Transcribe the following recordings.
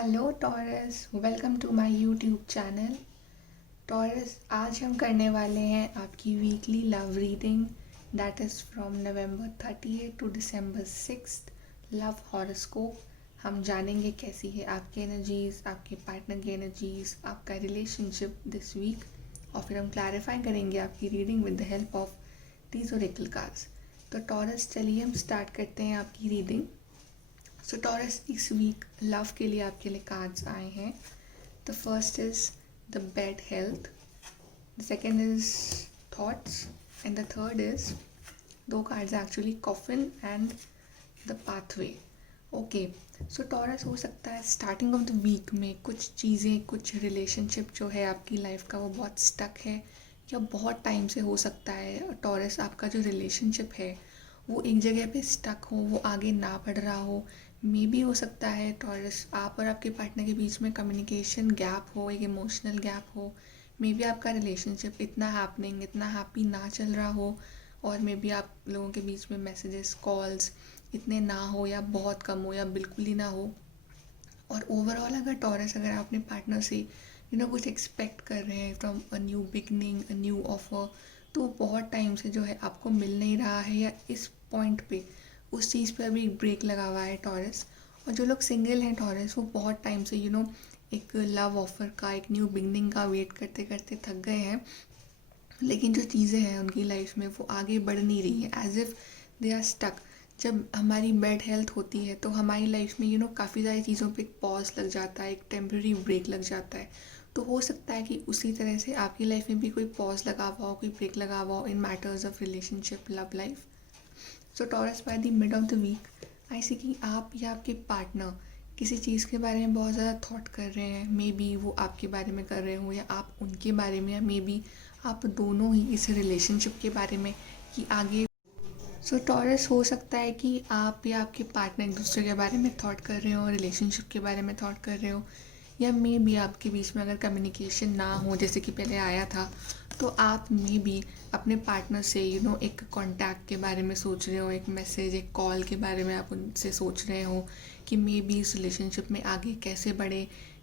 Hello Taurus, welcome to my YouTube channel. Taurus, आज हम करने वाले हैं आपकी weekly love reading that is from November 30 to December 6 love horoscope. हम जानेंगे कैसी है आपकी एनर्जीज़, आपके पार्टनर की एनर्जीज़, आपका रिलेशनशिप दिस वीक, और फिर हम क्लैरिफाई करेंगे आपकी reading with the help of these oracle cards. तो टॉरस, चलिए हम स्टार्ट करते हैं आपकी रीडिंग। सो टॉरस, इस वीक लव के लिए आपके लिए कार्ड्स आए हैं। The first is the bad health, the second is thoughts, and the third is, दो cards actually, coffin and the pathway. Okay, so Taurus, हो सकता है स्टार्टिंग ऑफ द वीक में कुछ चीज़ें, कुछ रिलेशनशिप जो है आपकी लाइफ का वो बहुत स्टक है, या बहुत टाइम से हो सकता है टॉरस आपका जो रिलेशनशिप है वो एक जगह पे स्टक हो, वो आगे ना बढ़ रहा हो। मे बी हो सकता है टॉरस आप और आपके पार्टनर के बीच में कम्युनिकेशन गैप हो, एक इमोशनल गैप हो। मे बी आपका रिलेशनशिप इतना हैपनिंग, इतना हैप्पी ना चल रहा हो, और मे बी आप लोगों के बीच में मैसेजेस, कॉल्स इतने ना हो, या बहुत कम हो, या बिल्कुल ही ना हो। और ओवरऑल अगर टॉरस, अगर आप अपने पार्टनर से कुछ एक्सपेक्ट कर रहे हैं from a new beginning, a new offer, तो बहुत टाइम से जो है आपको मिल नहीं रहा है, या इस पॉइंट पे उस चीज़ पे अभी एक ब्रेक लगा हुआ है टॉरस। और जो लोग सिंगल हैं टॉरस, वो बहुत टाइम से एक लव ऑफर का, एक न्यू बिगनिंग का वेट करते करते थक गए हैं, लेकिन जो चीज़ें हैं उनकी लाइफ में वो आगे बढ़ नहीं रही हैं, as if they are stuck. जब हमारी बैड हेल्थ होती है तो हमारी लाइफ में काफ़ी सारी चीज़ों पे एक पॉज लग जाता है, एक टेम्प्रेरी ब्रेक लग जाता है। तो हो सकता है कि उसी तरह से आपकी लाइफ में भी कोई पॉज लगा हुआ हो, कोई ब्रेक लगा हुआ हो in matters of relationship, love life. So Taurus, by the mid of the week I see कि आप या आपके पार्टनर किसी चीज़ के बारे में बहुत ज़्यादा थॉट कर रहे हैं। मे बी वो आपके बारे में कर रहे हो, या आप उनके बारे में, या मे बी आप दोनों ही इस रिलेशनशिप के बारे में कि आगे। सो टॉरस, हो सकता है कि आप या आपके पार्टनर एक दूसरे के बारे में थॉट कर रहे हो, रिलेशनशिप के बारे में थॉट कर रहे हो, या मे बी आपके बीच में अगर कम्युनिकेशन ना हो जैसे कि पहले आया था, तो आप मे बी अपने पार्टनर से एक कांटेक्ट के बारे में सोच रहे हो, एक मैसेज, एक कॉल के बारे में आप उनसे सोच रहे हो कि मे बी इस रिलेशनशिप में आगे कैसे बढ़े,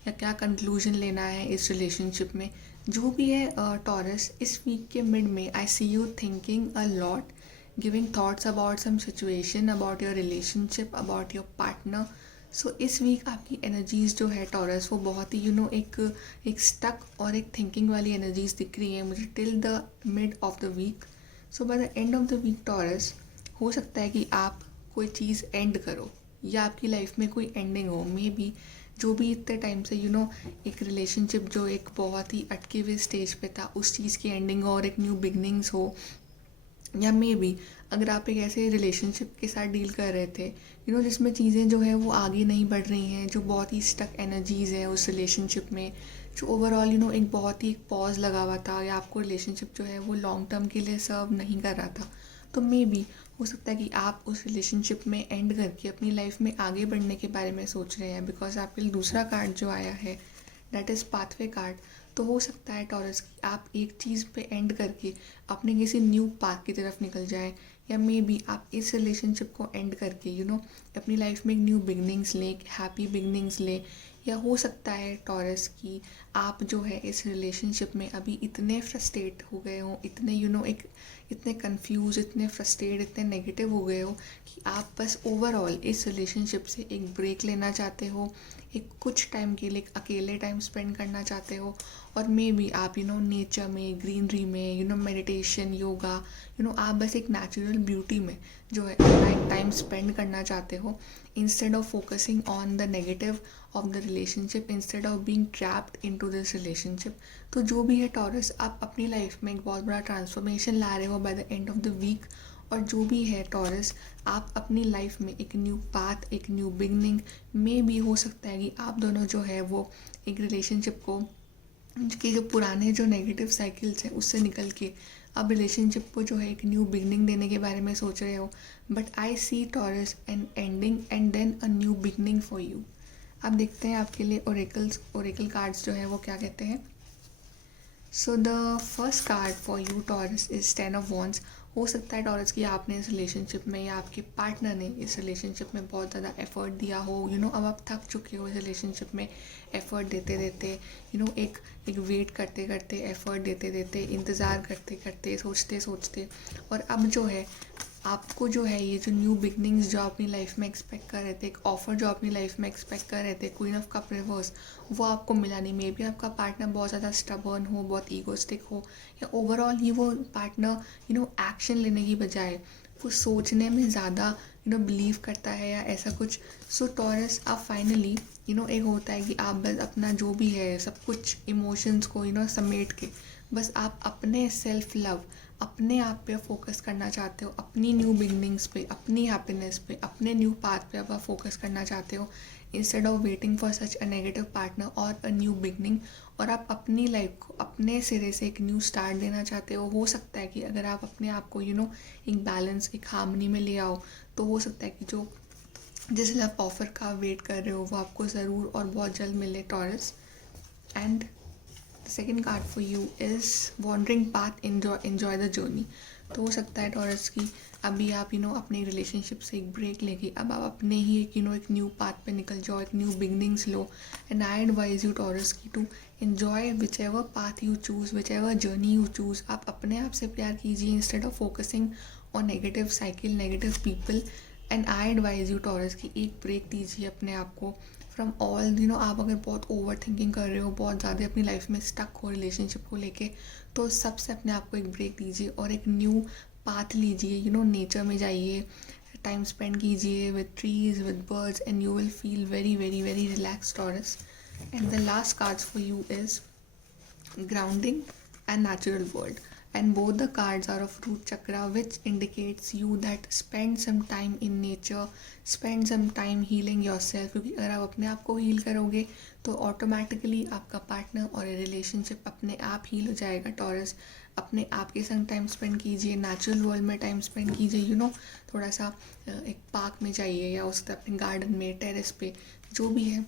या क्या कंक्लूजन लेना है इस रिलेशनशिप में। जो भी है टॉरस, इस वीक के मिड में I see you thinking a lot, giving thoughts about some situation, about your relationship, about your partner. So इस वीक आपकी एनर्जीज़ जो है टॉरस, वो बहुत ही एक स्टक और एक थिंकिंग वाली एनर्जीज़ दिख रही है मुझे till the mid of the week. So by the end of the week Taurus, हो सकता है कि आप कोई चीज़ एंड करो, या आपकी लाइफ में कोई एंडिंग हो। मे बी जो भी इतने टाइम से एक रिलेशनशिप जो एक बहुत ही अटके हुए स्टेज पे था, उस चीज़ की एंडिंग हो और एक न्यू बिगनिंग्स हो। या मे बी अगर आप एक ऐसे रिलेशनशिप के साथ डील कर रहे थे जिसमें चीज़ें जो है वो आगे नहीं बढ़ रही हैं, जो बहुत ही स्टक एनर्जीज़ है उस रिलेशनशिप में, जो ओवरऑल एक बहुत ही एक पॉज लगा हुआ था, या आपको रिलेशनशिप जो है वो लॉन्ग टर्म के लिए सर्व नहीं कर रहा था। तो मे बी हो सकता है कि आप उस रिलेशनशिप में एंड करके अपनी लाइफ में आगे बढ़ने के बारे में सोच रहे हैं, बिकॉज आपके लिए दूसरा कार्ड जो आया है दैट इज़ पाथवे कार्ड। तो हो सकता है टॉरस आप एक चीज़ पे एंड करके अपने किसी न्यू पाथ की तरफ निकल जाएं, या मे बी आप इस रिलेशनशिप को एंड करके अपनी लाइफ में एक न्यू बिगनिंग्स लें, एक हैप्पी बिगनिंग्स लें। या हो सकता है टॉरस कि आप जो है इस रिलेशनशिप में अभी इतने फ्रस्ट्रेट हो गए हो, इतने एक इतने कंफ्यूज, इतने फ्रस्ट्रेट, इतने नेगेटिव हो गए हो कि आप बस ओवरऑल इस रिलेशनशिप से एक ब्रेक लेना चाहते हो, एक कुछ टाइम के लिए अकेले टाइम स्पेंड करना चाहते हो। और मे बी आप नेचर में, ग्रीनरी में, मेडिटेशन, योगा, आप बस एक नेचुरल ब्यूटी में जो है अपना एक टाइम स्पेंड करना चाहते हो, instead of focusing on the negative of the relationship, instead of being trapped into this relationship. तो जो भी है टॉरस, आप अपनी लाइफ में एक बहुत बड़ा ट्रांसफॉर्मेशन ला रहे हो by the end of the week. और जो भी है टॉरस, आप अपनी लाइफ में एक न्यू पाथ, एक न्यू बिगनिंग, मे भी हो सकता है कि आप दोनों जो है वो एक रिलेशनशिप को कि जो पुराने जो नेगेटिव साइकिल्स हैं उससे निकल के अब रिलेशनशिप को जो है एक न्यू बिगनिंग देने के बारे में सोच रहे हो। But I see Taurus an ending and then a new beginning for you. अब देखते हैं आपके लिए ओरेकल कार्ड्स जो है वो क्या कहते हैं। So the first card for you taurus is 10 of wands. हो सकता है टॉरस कि आपने इस रिलेशनशिप में या आपके पार्टनर ने इस रिलेशनशिप में बहुत ज़्यादा एफर्ट दिया हो, अब आप थक चुके हो इस रिलेशनशिप में एफर्ट देते देते, एक वेट करते करते, एफर्ट देते देते, इंतज़ार करते करते, सोचते सोचते, और अब जो है आपको जो है ये जो न्यू बिगनिंग्स जो अपनी लाइफ में एक्सपेक्ट कर रहे थे, एक ऑफर जो अपनी लाइफ में एक्सपेक्ट कर रहे थे, क्वीन ऑफ कप रिवर्स, वो आपको मिला नहीं। मे बी आपका पार्टनर बहुत ज़्यादा स्टबर्न हो, बहुत ईगोस्टिक हो, या ओवरऑल ही वो पार्टनर एक्शन लेने की बजाय वो सोचने में ज़्यादा बिलीव करता है या ऐसा कुछ। सो टॉरस आप फाइनली एक होता है कि आप बस अपना जो भी है सब कुछ इमोशंस को समेट के बस आप अपने सेल्फ लव, अपने आप पे फोकस करना चाहते हो, अपनी न्यू बिगनिंग्स पे, अपनी हैप्पीनेस पे, अपने न्यू पाथ पे आप फोकस करना चाहते हो, instead of waiting for such a negative partner और अ न्यू बिगनिंग। और आप अपनी लाइफ को अपने सिरे से एक न्यू स्टार्ट देना चाहते हो सकता है कि अगर आप अपने आप को एक बैलेंस, एक हार्मनी में ले आओ, तो हो सकता है कि जो जिस लव ऑफर का वेट कर रहे हो वो आपको ज़रूर और बहुत जल्द मिले Taurus. And the second card for you is wandering path, enjoy the journey. तो हो सकता है टॉरस की अभी आप अपने रिलेशनशिप से एक ब्रेक लेके अब आप अपने ही एक एक न्यू पाथ पे निकल जाओ, एक न्यू बिगनिंग्स लो। And I advise you Taurus की to enjoy whichever path you choose, whichever journey you choose. आप अपने आप से प्यार कीजिए instead of focusing on negative cycle, negative people. And I advise you Taurus की एक ब्रेक दीजिए अपने आप को फ्रॉम ऑल आप अगर बहुत ओवर थिंकिंग कर रहे हो, बहुत ज़्यादा अपनी लाइफ में स्टक हो रिलेशनशिप को लेके, तो सबसे अपने आप को एक ब्रेक दीजिए और एक न्यू पाथ लीजिए। नेचर में जाइए, टाइम स्पेंड कीजिए with trees, with birds, and you will feel very very very relax taurus. And the last cards for you is grounding and natural world, and both the cards are of root chakra, which indicates you that spend some time in nature, spend some time healing yourself, क्योंकि अगर आप अपने आप को heal करोगे तो automatically आपका partner और रिलेशनशिप अपने आप हील हो जाएगा टॉरस। अपने आप के संग टाइम स्पेंड कीजिए, नेचुरल वर्ल्ड में टाइम स्पेंड कीजिए, थोड़ा सा एक पार्क में जाइए या उसके अपने गार्डन में, टेरेस पे, जो भी है,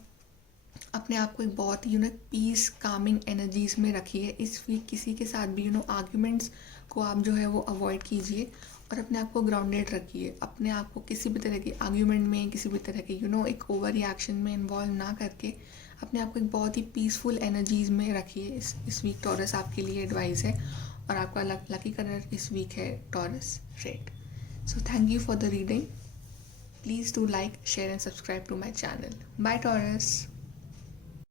अपने आप को एक बहुत ही पीस, कामिंग एनर्जीज में रखिए। इस वीक किसी के साथ भी आर्ग्यूमेंट्स को आप जो है वो अवॉइड कीजिए और अपने आप को ग्राउंडेड रखिए। अपने आप को किसी भी तरह के आर्ग्यूमेंट में, किसी भी तरह के एक ओवर रिएक्शन में इन्वॉल्व ना करके अपने आप को एक बहुत ही पीसफुल एनर्जीज में रखिए। इस वीक टॉरस आपके लिए एडवाइस है। और आपका लकी कलर इस वीक है Taurus red. So thank you for the reading. Please do like, share and subscribe to my channel. Bye taurus.